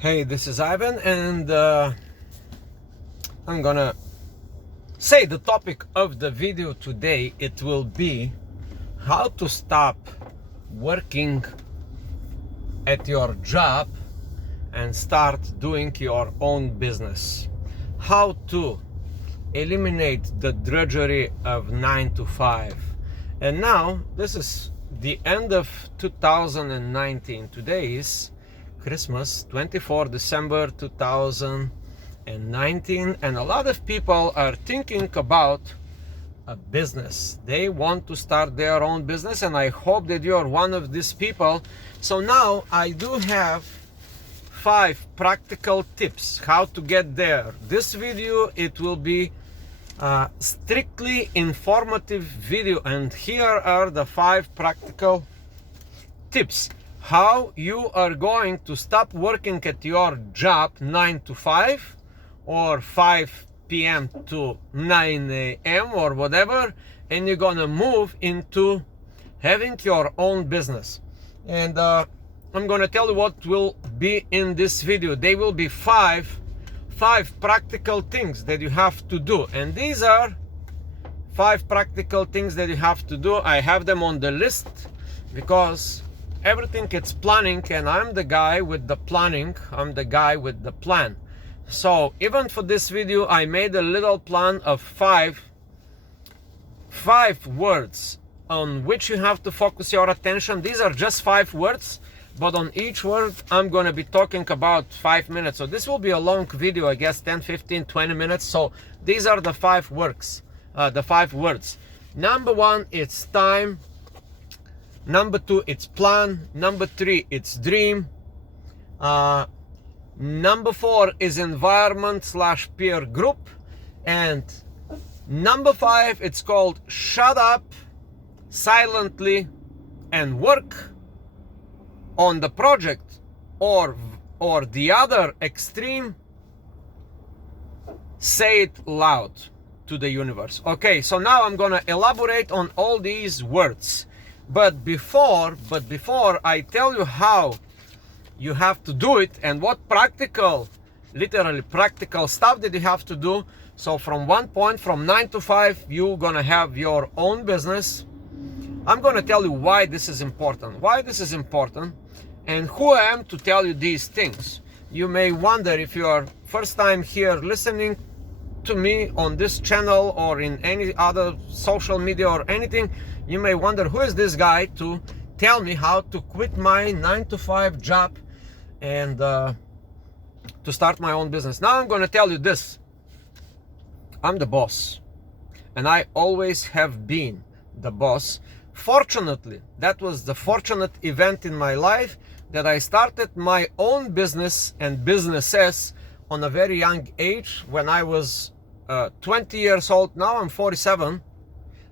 Hey, this is Ivan, and I'm gonna say the topic of the video today. It will be how to stop working at your job and start doing your own business. How to eliminate the drudgery of 9 to 5. And now, this is the end of 2019. Today is Christmas, 24 December 2019, and a lot of people are thinking about a business. They want to start their own business, and I hope that you are one of these people. So now I do have 5 practical tips how to get there. This video, it will be strictly informative video, and here are the 5 practical tips how you are going to stop working at your job 9 to 5 or 5 p.m. to 9 a.m. or whatever, and you're gonna move into having your own business. And I'm gonna tell you what will be in this video. They will be five practical things that you have to do, and these are 5 practical things that you have to do. I have them on the list because everything it's planning, and I'm the guy with the planning. I'm the guy with the plan. So even for this video, I made a little plan of five words on which you have to focus your attention. These are just 5 words, but on each word I'm going to be talking about 5 minutes. So this will be a long video, I guess 10, 15, 20 minutes. So these are the 5 words. Number 1, it's time. Number 2, it's plan. Number 3, it's dream. Number 4 is environment/peer group. And number 5, it's called shut up silently and work on the project. Or the other extreme, say it loud to the universe. Okay, so now I'm gonna elaborate on all these words. But before I tell you how you have to do it and what literally practical stuff that you have to do. So from 9 to 5, you're gonna have your own business. I'm gonna tell you why this is important, and who I am to tell you these things. You may wonder, if you are first time here listening to me on this channel or in any other social media or anything, you may wonder, who is this guy to tell me how to quit my 9 to 5 job and to start my own business. Now I'm going to tell you this. I'm the boss, and I always have been the boss. Fortunately, that was the fortunate event in my life that I started my own business and businesses on a very young age, when I was 20 years old. Now I'm 47.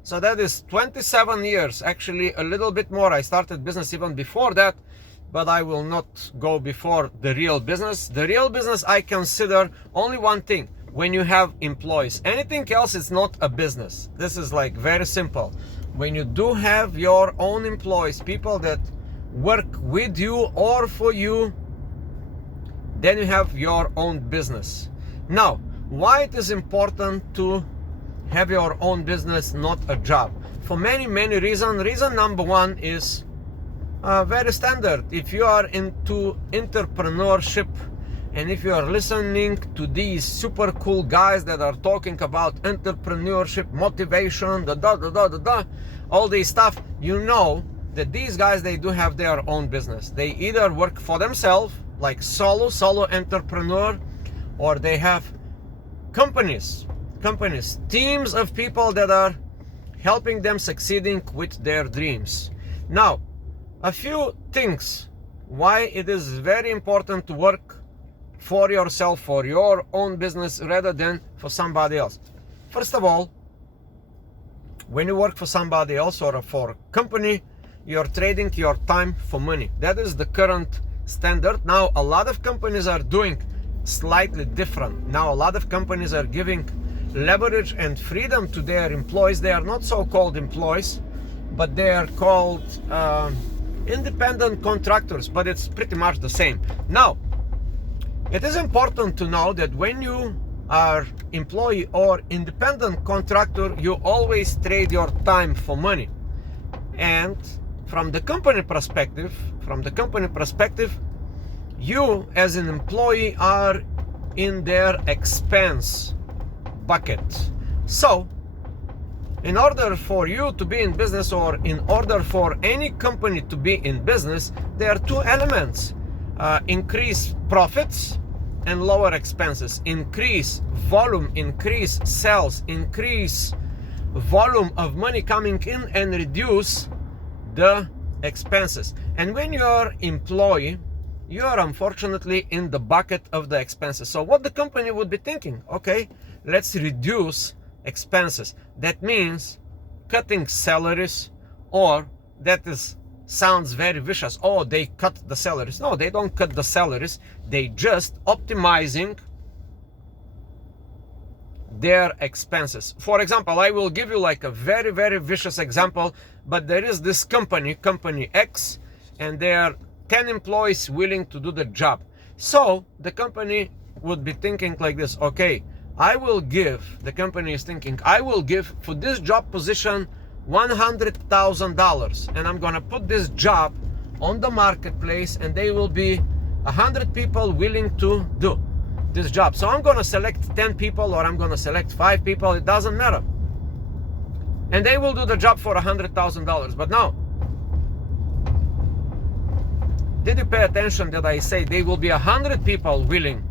So that is 27 years, actually a little bit more. I started business even before that, but I will not go before the real business. The real business, I consider only one thing: when you have employees. Anything else is not a business. This is like very simple. When you do have your own employees, people that work with you or for you, then you have your own business. Now, why it is important to have your own business, not a job? For many reasons. Reason number 1 is very standard. If you are into entrepreneurship, and if you are listening to these super cool guys that are talking about entrepreneurship, motivation, all this stuff, you know that these guys, they do have their own business. They either work for themselves, like solo entrepreneur, or they have companies, teams of people that are helping them succeeding with their dreams. Now, a few things why it is very important to work for yourself, for your own business, rather than for somebody else. First of all, when you work for somebody else or for a company, you're trading your time for money. That is the current standard. Now, a lot of companies are doing slightly different. Now, a lot of companies are giving leverage and freedom to their employees. They are not so-called employees, but they are called independent contractors, but it's pretty much the same. Now, It is important to know that when you are employee or independent contractor, you always trade your time for money. And from the company perspective, you as an employee are in their expense bucket. So in order for you to be in business, or in order for any company to be in business, there are two elements: increase profits and lower expenses. Increase volume, increase sales, increase volume of money coming in, and reduce the expenses. And when you're employee, you are unfortunately in the bucket of the expenses. So what the company would be thinking, okay, let's reduce expenses. That means cutting salaries, or sounds very vicious. Oh, they cut the salaries. No, they don't cut the salaries. They just optimizing their expenses. For example, I will give you like a very, very vicious example, but there is this company X, and there are 10 employees willing to do the job. So the company would be thinking like this, okay, the company is thinking, I will give for this job position $100,000, and I'm gonna put this job on the marketplace, and they will be 100 people willing to do this job. So I'm gonna select 10 people, or I'm gonna select 5 people, it doesn't matter. And they will do the job for $100,000. But now, did you pay attention that I say they will be 100 people willing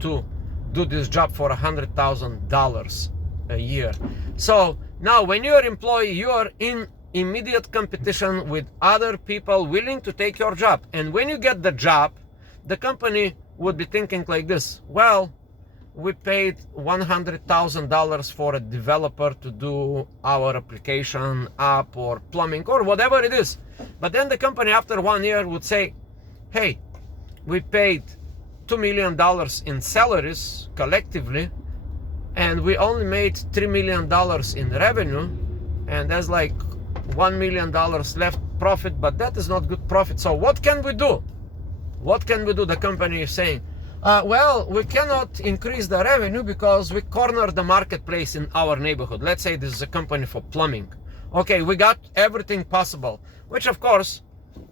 to do this job for $100,000 a year? So now when you're an employee, you are in immediate competition with other people willing to take your job. And when you get the job, the company would be thinking like this: well, we paid $100,000 for a developer to do our application app or plumbing or whatever it is. But then the company after 1 year would say, hey, we paid $2 million in salaries collectively, and we only made $3 million in revenue, and there's like $1 million left profit, but that is not good profit. So what can we do? What can we do? The company is saying, well, we cannot increase the revenue because we cornered the marketplace in our neighborhood. Let's say this is a company for plumbing. Okay, we got everything possible, which of course,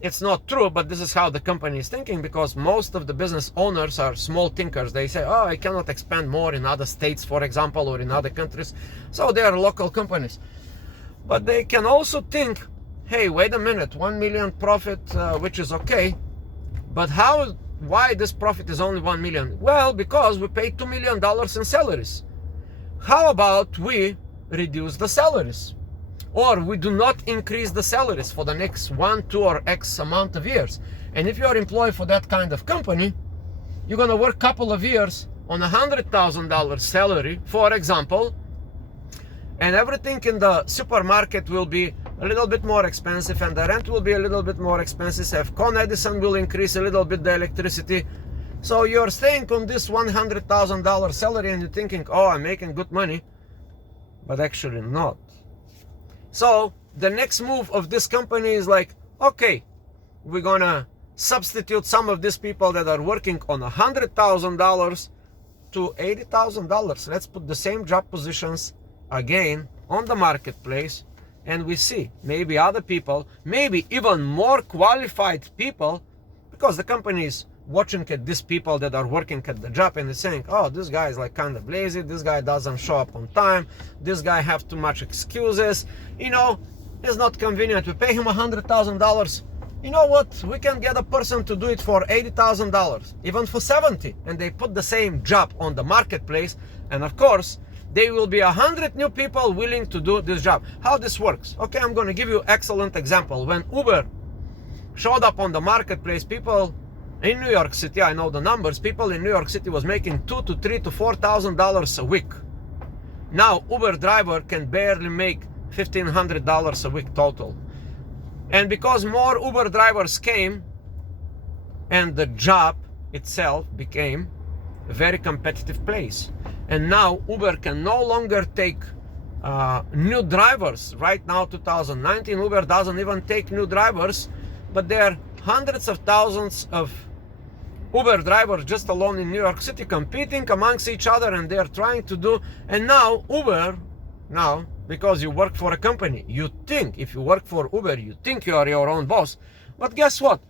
it's not true, but this is how the company is thinking, because most of the business owners are small thinkers. They say, oh, I cannot expand more in other states, for example, or in other countries. So they are local companies. But they can also think, hey, wait a minute, 1 million profit, which is okay. But why this profit is only 1 million? Well, because we paid $2 million in salaries. How about we reduce the salaries? Or we do not increase the salaries for the next 1, 2, or X amount of years. And if you're employed for that kind of company, you're gonna work a couple of years on $100,000 salary, for example, and everything in the supermarket will be a little bit more expensive, and the rent will be a little bit more expensive, and Con Edison will increase a little bit the electricity. So you're staying on this $100,000 salary, and you're thinking, oh, I'm making good money, but actually not. So the next move of this company is like, okay, we're gonna substitute some of these people that are working on $100,000 to $80,000. Let's put the same job positions again on the marketplace, and we see maybe other people, maybe even more qualified people, because the company is watching at these people that are working at the job and is saying, oh, this guy is like kind of lazy, this guy doesn't show up on time, this guy have too much excuses, you know, it's not convenient, we pay him $100,000. You know what, we can get a person to do it for $80,000, even for 70, and they put the same job on the marketplace, and of course there will be 100 new people willing to do this job. How this works? Okay, I'm going to give you an excellent example. When Uber showed up on the marketplace, people in New York City, I know the numbers, people in New York City was making $2,000 to $3,000 to $4,000 a week. Now Uber driver can barely make $1,500 a week total. And because more Uber drivers came, and the job itself became a very competitive place. And now Uber can no longer take new drivers. Right now, 2019, Uber doesn't even take new drivers, but there are hundreds of thousands of Uber drivers just alone in New York City competing amongst each other, and they're trying to do, and now Uber, now, because you work for a company, you think, if you work for Uber, you think you are your own boss. But guess what?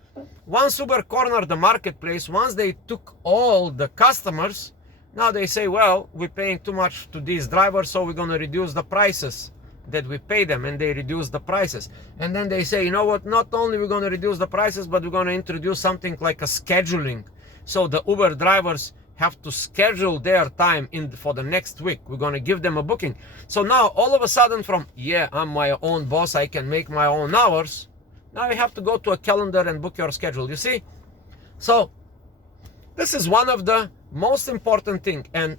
Once Uber cornered the marketplace, once they took all the customers, now they say, well, we're paying too much to these drivers, so we're going to reduce the prices that we pay them, and they reduce the prices. And then they say, you know what, not only we're going to reduce the prices, but we're going to introduce something like a scheduling. So the Uber drivers have to schedule their time for the next week. We're going to give them a booking. So now all of a sudden from, yeah, I'm my own boss, I can make my own hours, now you have to go to a calendar and book your schedule, you see? So this is one of the most important thing. And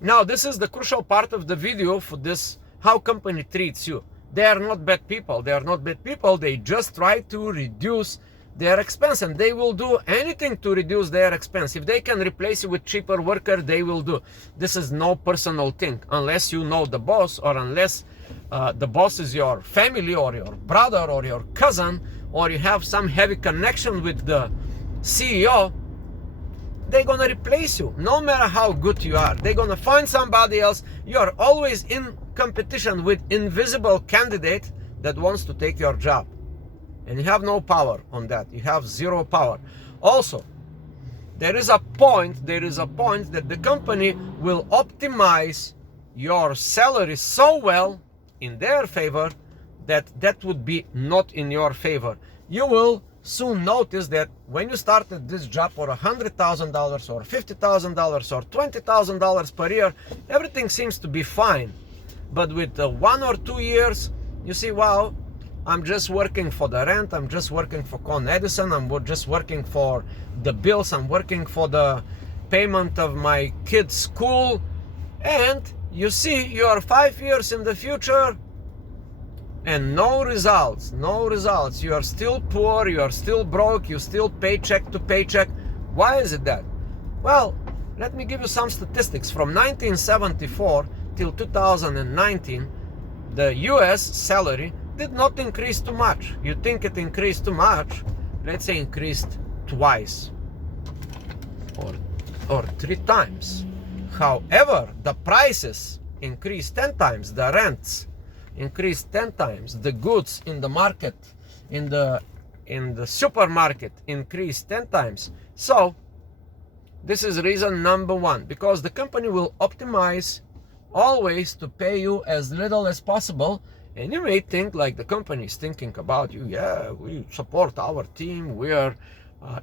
now this is the crucial part of the video for this, how company treats you. They are not bad people. They are not bad people. They just try to reduce their expense, and they will do anything to reduce their expense. If they can replace you with cheaper worker, they will do. This is no personal thing, unless you know the boss, or unless the boss is your family or your brother or your cousin, or you have some heavy connection with the CEO. They're gonna replace you, no matter how good you are. They're gonna find somebody else. You are always in competition with invisible candidate that wants to take your job. And you have no power on that. You have zero power. Also, there is a point that the company will optimize your salary so well in their favor that that would be not in your favor. You will soon notice that when you started this job for $100,000 or $50,000 or $20,000 per year, everything seems to be fine. But with 1 or 2 years, you see, wow, I'm just working for the rent, I'm just working for Con Edison, I'm just working for the bills, I'm working for the payment of my kids' school, and you see you are 5 years in the future and no results. You are still poor, you are still broke, you still paycheck to paycheck. Why is it that? Well, let me give you some statistics. From 1974 till 2019, the US salary did not increase too much. You think it increased too much? Let's say increased twice or 3 times. However, the prices increased 10 times, the rents increased 10 times, the goods in the market, in the supermarket increased 10 times. So this is reason number 1, because the company will optimize always to pay you as little as possible. And you may think like the company is thinking about you. Yeah, we support our team. We are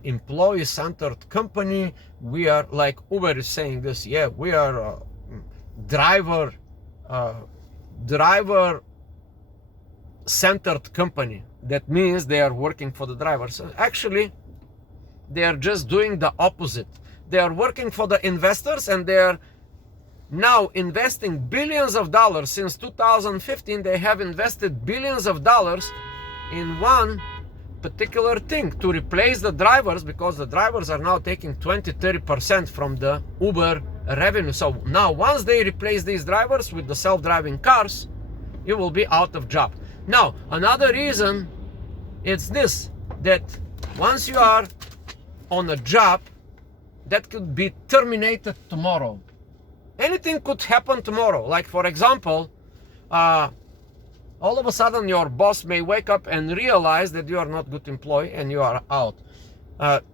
employee-centered company. We are, like Uber is saying this. Yeah, we are a driver-centered company. That means they are working for the drivers. Actually, they are just doing the opposite. They are working for the investors, and they are now investing billions of dollars. Since 2015, they have invested billions of dollars in one particular thing, to replace the drivers, because the drivers are now taking 20-30% from the Uber revenue. So now once they replace these drivers with the self-driving cars, you will be out of job. Now another reason, it's this, that once you are on a job, that could be terminated tomorrow. Anything could happen tomorrow. Like, for example, all of a sudden your boss may wake up and realize that you are not a good employee and you are out.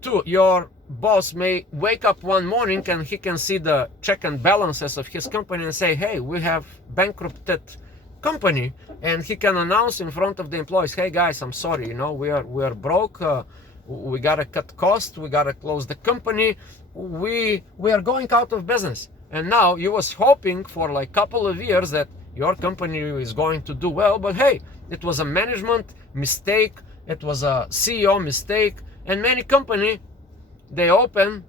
2, your boss may wake up one morning and he can see the check and balances of his company and say, hey, we have bankrupted company. And he can announce in front of the employees, hey guys, I'm sorry, you know, we are broke. We gotta cut costs. We gotta close the company. We are going out of business. And now you was hoping for like a couple of years that your company is going to do well, but hey, it was a management mistake, it was a CEO mistake, and many companies, they open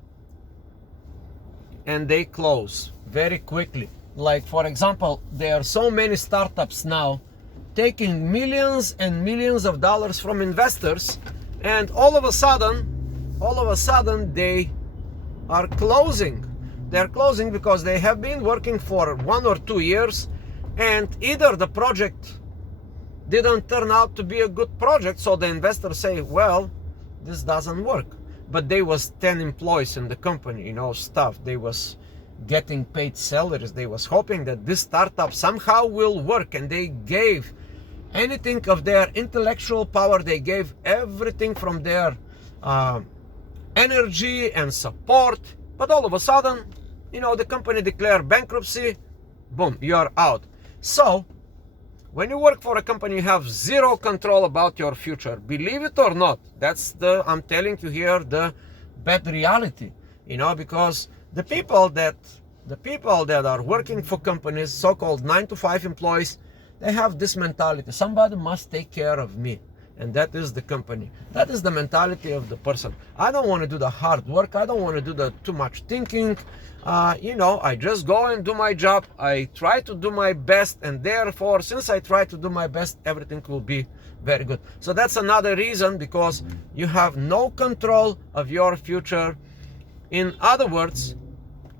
and they close very quickly. Like, for example, there are so many startups now taking millions and millions of dollars from investors, and all of a sudden they are closing. They're closing because they have been working for 1 or 2 years, and either the project didn't turn out to be a good project, so the investors say, well, this doesn't work. but they was 10 employees in the company, you know, staff. They was getting paid salaries. They was hoping that this startup somehow will work, and they gave anything of their intellectual power. They gave everything from their energy and support, but all of a sudden, you know, the company declared bankruptcy. Boom, you're out. So when you work for a company, you have zero control about your future. Believe it or not, that's I'm telling you here, the bad reality, you know, because the people that are working for companies, so-called 9-to-5 employees, they have this mentality: somebody must take care of me, and that is the company. That is the mentality of the person. I don't want to do the hard work. I don't want to do the too much thinking. You know, I just go and do my job. I try to do my best, and therefore, since I try to do my best, everything will be very good. So that's another reason, because you have no control of your future. In other words,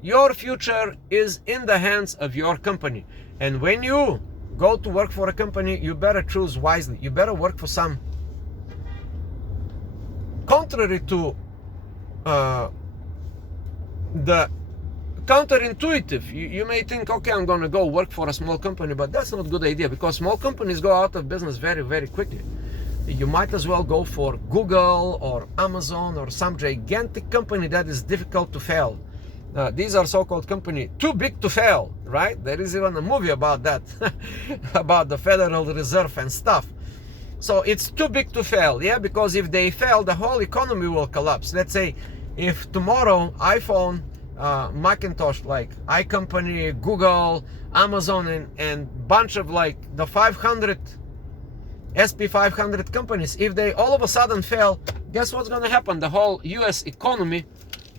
your future is in the hands of your company. And when you go to work for a company, you better choose wisely. You better work for some, contrary to the counterintuitive. You may think, okay, I'm going to go work for a small company, but that's not a good idea, because small companies go out of business very, very quickly. You might as well go for Google or Amazon or some gigantic company that is difficult to fail. These are so-called company too big to fail, right? There is even a movie about that, about the Federal Reserve and stuff. So it's too big to fail, yeah, because if they fail, the whole economy will collapse. Let's say if tomorrow iPhone, Macintosh, like iCompany, Google, Amazon, and bunch of like the 500 SP 500 companies, if they all of a sudden fail, guess what's going to happen? The whole US economy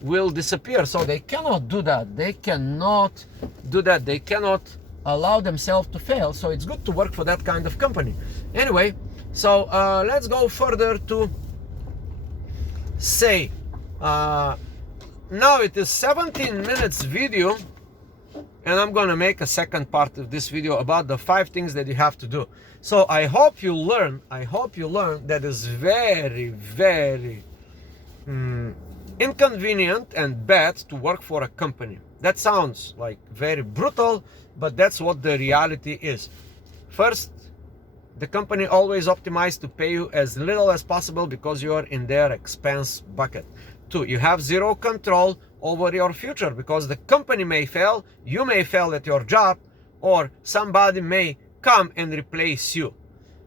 will disappear. So they cannot do that. They cannot do that. They cannot allow themselves to fail. So it's good to work for that kind of company. Anyway, so let's go further to say, now it is 17 minutes video, and I'm gonna make a second part of this video about the 5 things that you have to do. So I hope you learn that it's very, very inconvenient and bad to work for a company. That sounds like very brutal, but that's what the reality is. First, the company always optimizes to pay you as little as possible because you are in their expense bucket. 2, you have zero control over your future because the company may fail, you may fail at your job, or somebody may come and replace you.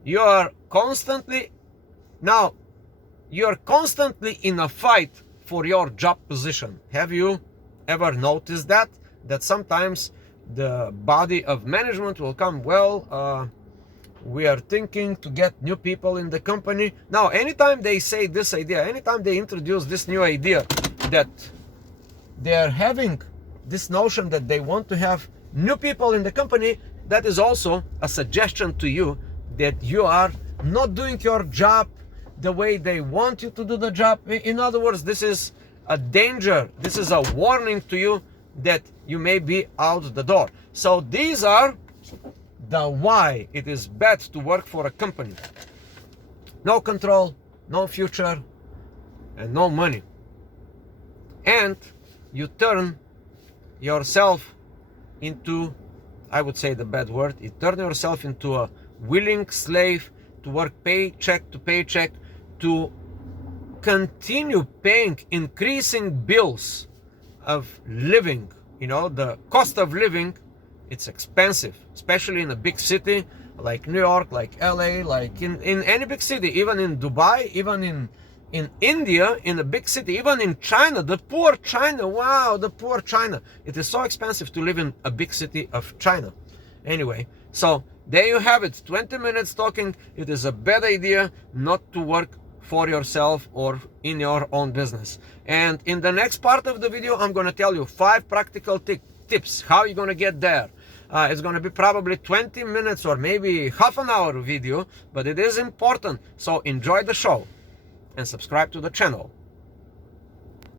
You are constantly in a fight for your job position. Have you ever noticed that sometimes the body of management will come, well, we are thinking to get new people in the company. Now, anytime they say this idea, anytime they introduce this new idea, that they are having this notion that they want to have new people in the company, that is also a suggestion to you that you are not doing your job the way they want you to do the job. In other words, this is a danger. This is a warning to you that you may be out the door. So these are the why it is bad to work for a company. No control, no future, and no money. And you turn yourself into, I would say the bad word, you turn yourself into a willing slave to work paycheck to paycheck, to continue paying increasing bills of living. You know, the cost of living, it's expensive, especially in a big city like New York, like LA, like in any big city, even in Dubai, even in India, in a big city, even in China, the poor China, wow, the poor China. It is so expensive to live in a big city of China. Anyway, so there you have it, 20 minutes talking. It is a bad idea not to work for yourself or in your own business. And in the next part of the video, I'm going to tell you 5 practical tips how you're going to get there. It's going to be probably 20 minutes or maybe half an hour video, but it is important. So enjoy the show and subscribe to the channel.